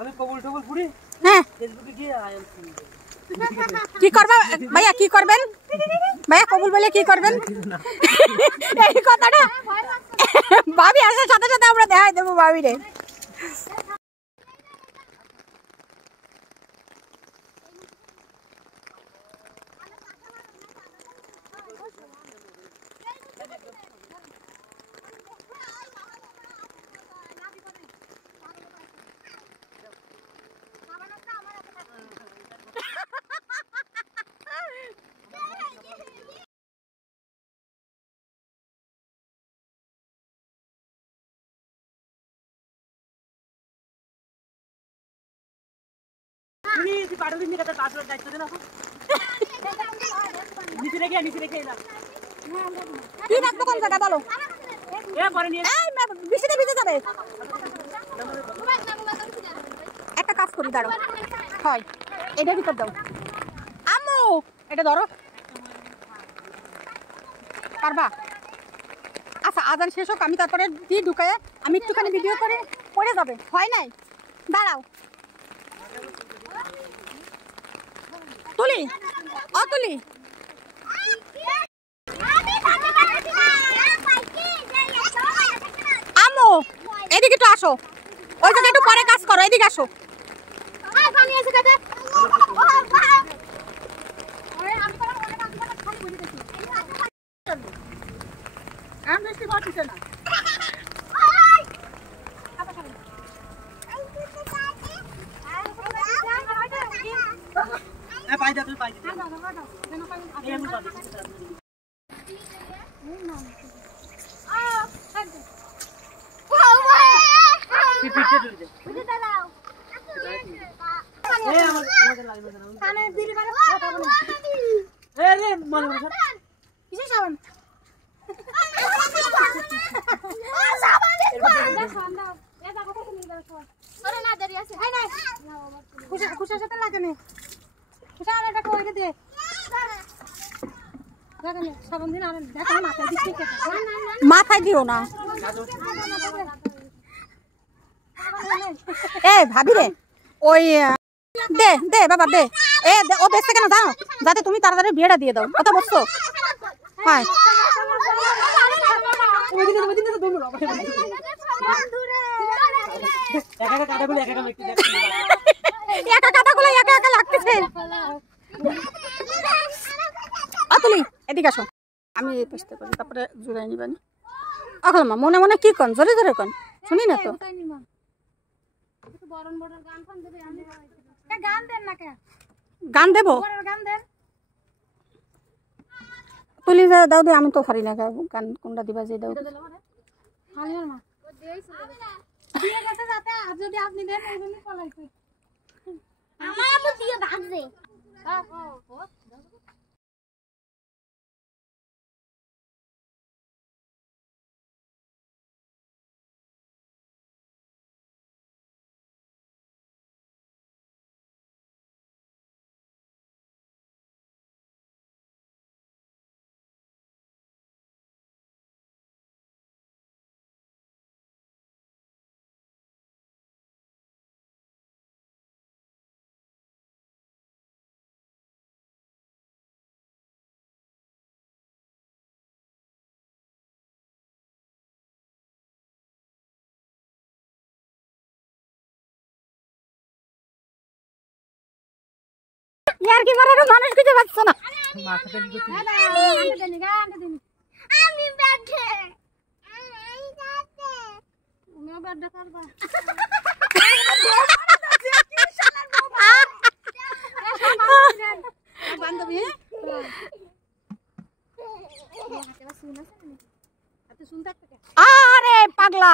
আমি কবুল টবুল পুরি হ্যাঁ ফেসবুকে গিয়ে আয়াম কি করবা ভাইয়া কি করবেন ভাইয়া কবুল বলে কি করবেন এই কথাটা ভাবি আসার সাথে সাথে আমরা দেখাই দেবো ভাবি রে কি রাখবো কোন জায়গা বলো বৃষ্টিতে ভিজে যাবে একটা কাজ করি দাঁড়ো হয় এটা ভিতর দাও আম্মু এটা ধরো পারবা আচ্ছা আজান শেষ হোক আমি তারপরে দিয়ে ঢুকায় আমি একটুখানি ভিডিও করে পড়ে যাবে হয় নাই দাঁড়াও তুলি ও তুলি আম্মু এদিকে একটু আসো ওই জায়গায় একটু পরে কাজ করো এদিকে আসো মাথায় দিও না এ ভাবি রে ওই দে দে বাবা দে এ ও দেখছে কেন দাও যাতে তুমি তাড়াতাড়ি বিয়েটা দিয়ে দাও কথা বলছো হ্যাঁ একা কথাগুলো একা একা লাগতেছে তুলি এদিকে আসো আমি এই চেষ্টা করি তারপরে জোড়াই নিবেন এখন মা মনে মনে কি কন জোরে জোরে কন শুনি না তো গান দেবো তুলি দাও দে আমি তো পারি না গান কোনটা দিবা যে দাও यार की मारा মানুষ কিছু পাচ্ছ না মাথাটা কি করতে আমি ব্যাঠে আমি ব্যাঠে করবা বান্ধবী আরে পাগলা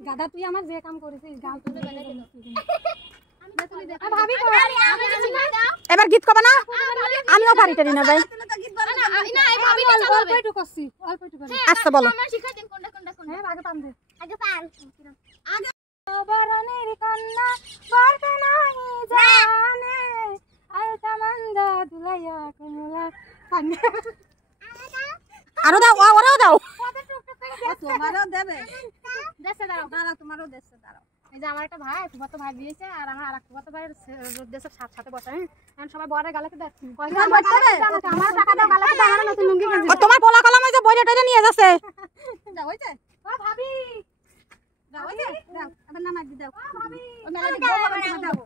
গাদা তুই আমার যে কাম করেছিস গাল তুলে বেলা দিল এবার গীত কবা না আমিও পারি টারি না ভাই আচ্ছা বলো আরো দাও ওরাও দাও তোমারও দেবে দেশে দাঁড়াও দাঁড়াও তোমারও দেশে দাঁড়াও এই যে আমার একটা ভাই ফুফাতো ভাই দিয়েছে আর আমার আর একটা ফুফাতো ভাইয়ের দেশের সাথে বসে হ্যাঁ এখন সবাই বরের গালাতে দেখ আমার টাকা দাও গালাতে দাও আমার নতুন লুঙ্গি কিনছি তোমার পোলা কলম ওই যে বইটা টইটা নিয়ে যাচ্ছে যাও হইছে ও ভাবি যাও হইছে দাও এবার নামাই দি দাও ভাবি ও মেলা বউ হবে দাও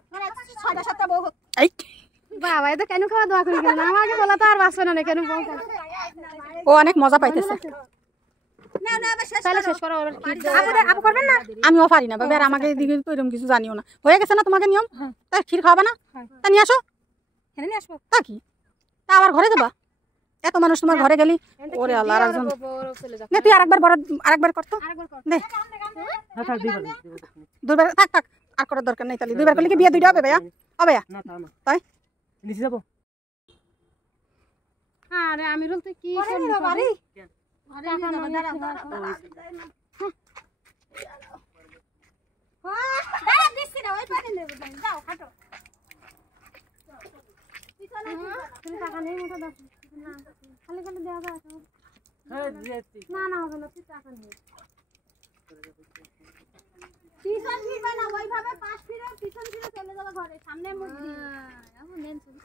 6টা 7টা বউ এই বাবা এটা কেন খাওয়া দোয়া করি কেন আমাকে বলা তো আর বাসবে না কেন বউ ও অনেক মজা পাইতেছে না না এবার শেষ তাহলে শেষ করো এবার কি আপু করবেন না আমিও পারি না বাবা আর আমাকে এদিকে তো এরকম কিছু জানিও না হয়ে গেছে না তোমাকে নিয়ম তা ক্ষীর খাওয়াবে না তা নিয়ে আসো এখানে নিয়ে আসবো তা কি তা আবার ঘরে যাবা এত মানুষ তোমার ঘরে গেলি ওরে আল্লাহ আরেকজন চলে যাও না তুই আরেকবার করতো আরেকবার কর দে হ্যাঁ থাক দিবা দুইবার থাক আর করার দরকার নেই তাহলে দুইবার করলে কি বিয়ে দুইটা হবে ভাইয়া হবে না তা না তাই নিচে যাবো আরে আমিরুল তুই কি করবি বাড়ি টাকা নয় দাঁড়া দিচ্ছি না ওই পানি নেব যাও হাঁটো তুমি টাকা নেই মতো দাও না খালি খালি দেওয়া যায় হ্যাঁ দিয়েছি না না হবে না তুই টাকা নেই পিছন ফিরবে না ওইভাবে পাশ ফিরে পিছন ফিরে চলে যাবে ঘরে সামনে মুখ দিয়ে এখন নেন শুধু